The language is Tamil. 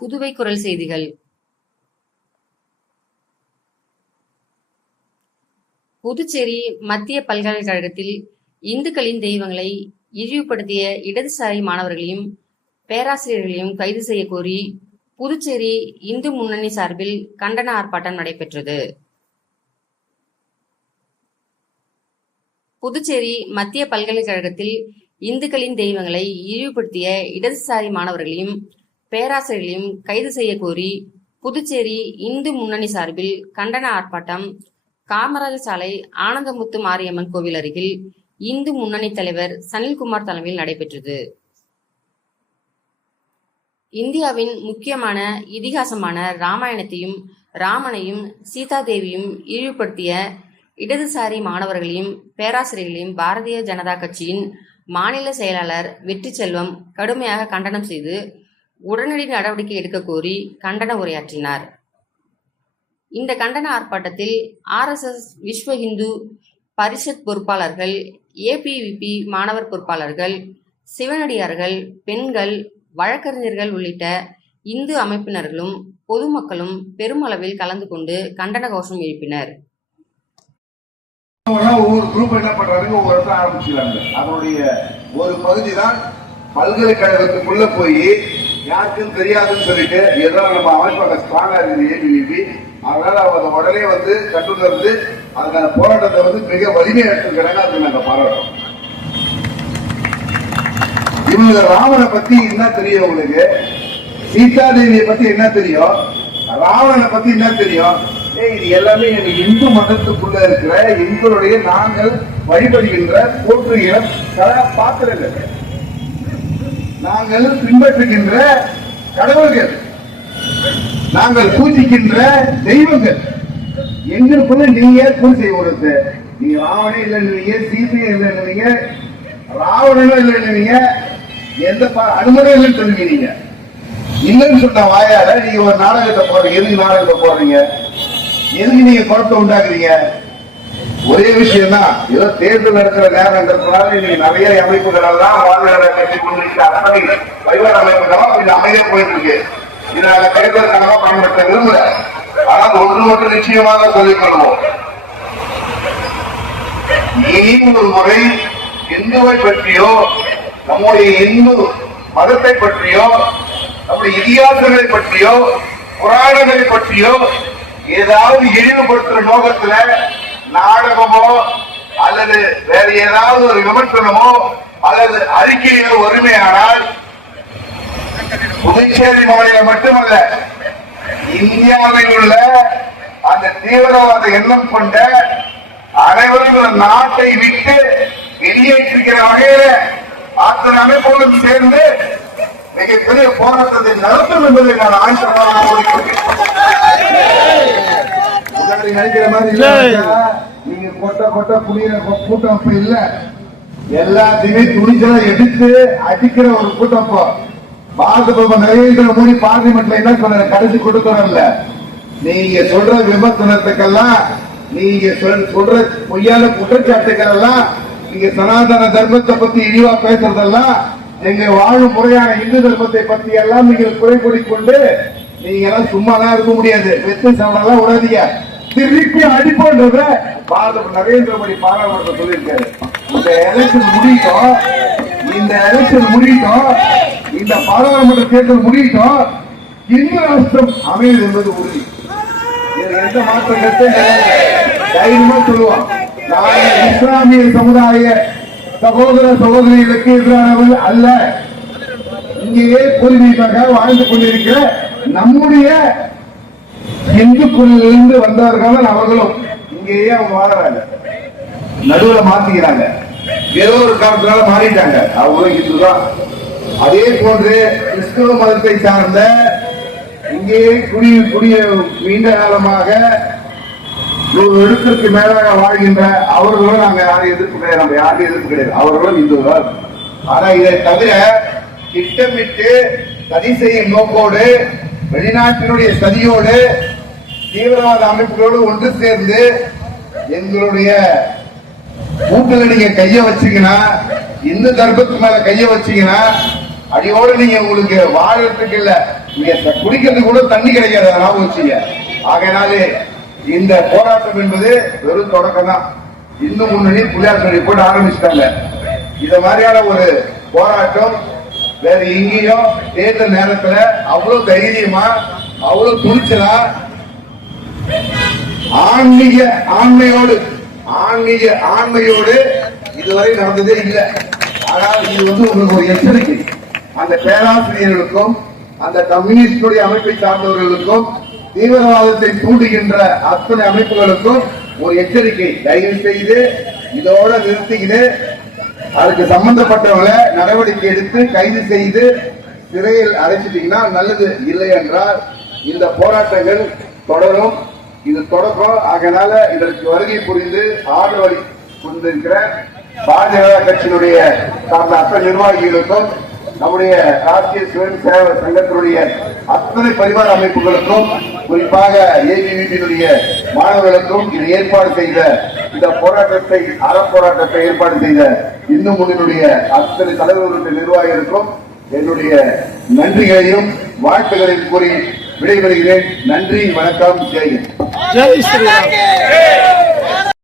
புதுவை குரல் செய்திகள். புதுச்சேரி மத்திய பல்கலைக்கழகத்தில் இந்துக்களின் தெய்வங்களை இழிவுபடுத்திய இடதுசாரி மாணவர்களையும் பேராசிரியர்களையும் கைது செய்ய கோரி புதுச்சேரி இந்து முன்னணி சார்பில் கண்டன ஆர்ப்பாட்டம் நடைபெற்றது. புதுச்சேரி மத்திய பல்கலைக்கழகத்தில் இந்துக்களின் தெய்வங்களை இழிவுபடுத்திய இடதுசாரி மாணவர்களையும் பேராசிரியர்களையும் கைது செய்ய கோரி புதுச்சேரி இந்து முன்னணி சார்பில் கண்டன ஆர்ப்பாட்டம் காமராஜர் சாலை ஆனந்தமுத்து மாரியம்மன் கோவில் அருகில் இந்து முன்னணி தலைவர் சனில்குமார் தலைமையில் நடைபெற்றது. இந்தியாவின் முக்கியமான இதிகாசமான ராமாயணத்தையும் ராமனையும் சீதாதேவியும் இழிவுபடுத்திய இடதுசாரி மாணவர்களையும் பேராசிரியர்களையும் பாரதிய ஜனதா கட்சியின் மாநில செயலாளர் வெற்றி செல்வம் கடுமையாக கண்டனம் செய்து உடனடி நடவடிக்கை எடுக்க கோரி கண்டன உரையாற்றினார். இந்த கண்டன ஆர்ப்பாட்டத்தில் RSS விஸ்வ இந்து பரிஷத் பொறுப்பாளர்கள், ABVP மாணவர் பொறுப்பாளர்கள், சிவனடியார்கள், பெண்கள், வழக்கறிஞர்கள் உள்ளிட்ட இந்து அமைப்பினர்களும் பொதுமக்களும் பெருமளவில் கலந்து கொண்டு கண்டன கோஷம் எழுப்பினர். ஒவ்வொரு குரூப் என்ன பண்றாங்க, ஒவ்வொரு இடத்துல ஆரம்பிச்சுக்கிறாங்க. அதனுடைய ஒரு பகுதி தான் பல்கலைக்கழகத்துக்குள்ள போய் யாருக்கும் தெரியாதுன்னு சொல்லிட்டு ஏதோ நம்ம அமைப்பாக ஸ்ட்ராங்கா இருக்குது ABVP, அதனால அவங்க உடனே கட்டுணர்ந்து அந்த போராட்டத்தை மிக வலிமையா எடுத்துக்கிறாங்க. அது நாங்க பாராட்டோம். இவங்க ராவணனை பத்தி என்ன தெரியும் உங்களுக்கு? சீதாதேவியை பத்தி என்ன தெரியும்? ராவணனை பத்தி என்ன தெரியும்? இது எல்லாமே இந்து மதத்துக்குள்ள இருக்கிற எங்களுடைய நாங்கள் வழிபடுகின்ற போற்றுகிற பாத்திரங்கள், நாங்கள் பின்பற்றுகின்ற கடவுள்கள், நாங்கள் பூஜிக்கின்ற தெய்வங்கள். எங்களுக்குள்ள நீங்க பூஜை கொடுத்து நீங்க ராவணே இல்லைன்னு, சீதையே இல்லைன்னு, ராவணனும் இல்லைன்னு, எந்த அனுமதி இல்லைன்னு சொல்லுவீங்க. நீங்க இல்லைன்னு சொன்ன வாயால நீங்க ஒரு நாடகத்தை போடுறீங்க. எதுக்கு நாடகத்தை போடுறீங்க? எதுக்கு நீங்க குழப்பத்தை உண்டாக்குறீங்க? ஒரே விஷயம் தான், ஏதோ தேர்தல் நடக்கிற நேரங்கிறதுனால நீங்க நிறைய அமைப்புகள் எல்லாம் வாழ்நாடு கட்சி பரிவார அமைப்புகளும் இது அமைதியா போயிட்டு இருக்கு. இதனால தேர்தலுக்காக பயன்படுத்த விரும்பல. ஆனால் ஒன்று நிச்சயமாக சொல்லிக்கொள்வோம், இனி ஒரு முறை இந்துவை பற்றியோ நம்முடைய இந்து மதத்தை பற்றியோ நம்முடைய இதிகாசங்களை பற்றியோ புராணங்களை பற்றியோ ஏதாவது இழிவுபடுத்துற நோக்கத்துல நாடகமோ அல்லது வேற ஏதாவது ஒரு விமர்சனமோ அல்லது அறிக்கையோ ஒருமையானால் புதுச்சேரி மாநிலம் மட்டுமல்ல, இந்தியாவில் உள்ள அந்த தீவிரவாத எண்ணம் கொண்ட அனைவரும் நாட்டை விட்டு வெளியேற்றுகிற வகையில அத்தனை அமைப்புகளும் சேர்ந்து மிகப்பெரிய போராட்டத்தை நடத்தும் என்பதை நான் ஆய்வு நினைக்கிற மாதிரி நீங்க கொட்ட புரியுற கூட்டம் இல்ல. எல்லாத்தையுமே துணிச்சலா எடுத்து அடிக்கிற ஒரு கூட்டம். பாரத பிரதமர் நரேந்திர மோடி பார்லிமெண்ட்ல என்ன சொல்ற, கடைசி கொடுக்கறோம்ல, நீங்க சொல்ற விமர்சனத்துக்கெல்லாம், நீங்க சொல்ற பொய்யான குற்றச்சாட்டுகள் எல்லாம், நீங்க சனாதன தர்மத்தை பத்தி இழிவா பேசுறதெல்லாம், எங்க வாழும் முறையான இந்து தர்மத்தை பத்தி எல்லாம் நீங்கள் குறை கூறிக்கொண்டு நீங்க எல்லாம் சும்மாதான் இருக்க முடியாது. வெற்றி சாப்பிடலாம் விடாதீங்க, திருப்பி அடிப்போன்றத பாரத நரேந்திர மோடி பாராளுமன்றத்தில் சொல்லியிருக்காரு. இந்த எலெக்ஷன் முடியட்டும், இந்த பாராளுமன்ற தேர்தல் முடியட்டும், இந்து ராஷ்டிரம் அமைவது என்பது உறுதி. எந்த மாற்றம் தைரியமா சொல்லுவோம். நாங்கள் இஸ்லாமிய சமுதாய சகோதர சகோதரிகளுக்கு எதிரானவர்கள் அல்ல. இங்கேயே பூர்வீகமாக வாழ்ந்து கொண்டிருக்கிற நம்முடைய இந்துக்குள்ளிருந்து வந்தவர்கள் அவர்களும் இங்கேயே அவங்க வாழறாங்க. நடுவுல மாத்திக்கிறாங்க, ஏதோ ஒரு காரணத்தினால மாறிட்டாங்க. அவங்களும் இந்துதான். அதே போன்று கிறிஸ்தவ மதத்தை சார்ந்த இங்கேயே குடிய நீண்ட காலமாக 100 வருடத்திற்கு மேலாக வாழ்கின்ற அவர்களும் நாங்க யாரையும் எதிர்ப்பு கிடையாது, நம்ம யாரையும் எதிர்ப்பு கிடையாது. அவர்களும் இந்துதான். ஆனா இதை தவிர திட்டமிட்டு சதி செய்யும் நோக்கோடு வெளிநாட்டினுடைய சதியோடு தீவிரவாத அமைப்புகளோடு ஒன்று சேர்ந்து எங்களுடைய மூட்டுல நீங்க கைய வச்சீங்கன்னா, இந்த தர்ப்பத்து மேல கைய வச்சீங்கன்னா அடியோட நீங்க உங்களுக்கு வாழறதுக்கு இல்ல, நீங்க குடிக்கிறதுக்கு கூட தண்ணி கிடைக்காது. ஞாபகம் வச்சீங்க. ஆகையினாலே இந்த போராட்டம் என்பது வெறும் தொடக்கம் தான். இந்து முன்னணி புலியார் சொல்லி போட்டு ஆரம்பிச்சிட்டாங்க. இந்த மாதிரியான ஒரு போராட்டம் வேற எங்கேயும் தேர்தல் நேரத்துல அவ்வளவு தைரியமா, அவ்வளவு துணிச்சலா, ஆண்மையோடு இதுவரை நடந்ததே இல்லை. ஆனால் இது உங்களுக்கு ஒரு எச்சரிக்கை. அந்த பேராசிரியர்களுக்கும் அந்த கம்யூனிஸ்டுடைய அமைப்பை சார்ந்தவர்களுக்கும் தீவிரவாதத்தை தூண்டுகின்ற அத்தனை அமைப்புகளுக்கும் ஒரு எச்சரிக்கை. தயவு செய்து இதோட நிறுத்திக்கிட்டு அதுக்கு சம்பந்தப்பட்டவங்களை நடவடிக்கை எடுத்து கைது செய்து சிறையில் அடைச்சிட்டீங்கன்னா நல்லது. இல்லை என்றால் இந்த போராட்டங்கள் தொடரும். இது தொடக்கம். ஆகையினால இதற்கு வருகை புரிந்து ஆதரவு கொண்டிருக்கிற பாரதிய கட்சியினுடைய சார்ந்த அத்தனை நிர்வாகிகளுக்கும், நம்முடைய ராஷ்டிரிய சுயம் சேவை சங்கத்தினுடைய அத்தனை பரிவார அமைப்புகளுக்கும், குறிப்பாக ஏபிவிபியினுடைய மாணவர்களுக்கும், இது ஏற்பாடு செய்த இந்த போராட்டத்தை, அறப்போராட்டத்தை ஏற்பாடு செய்த இந்து முன்னணியுடைய அத்தனை தலைவர்களுடைய நிர்வாகிகளுக்கும் என்னுடைய நன்றிகளையும் வாழ்த்துக்களையும் கூறி விடைபெறுகிறேன். நன்றி, வணக்கம், ஜெய். ஜெய் ஸ்ரீராம்.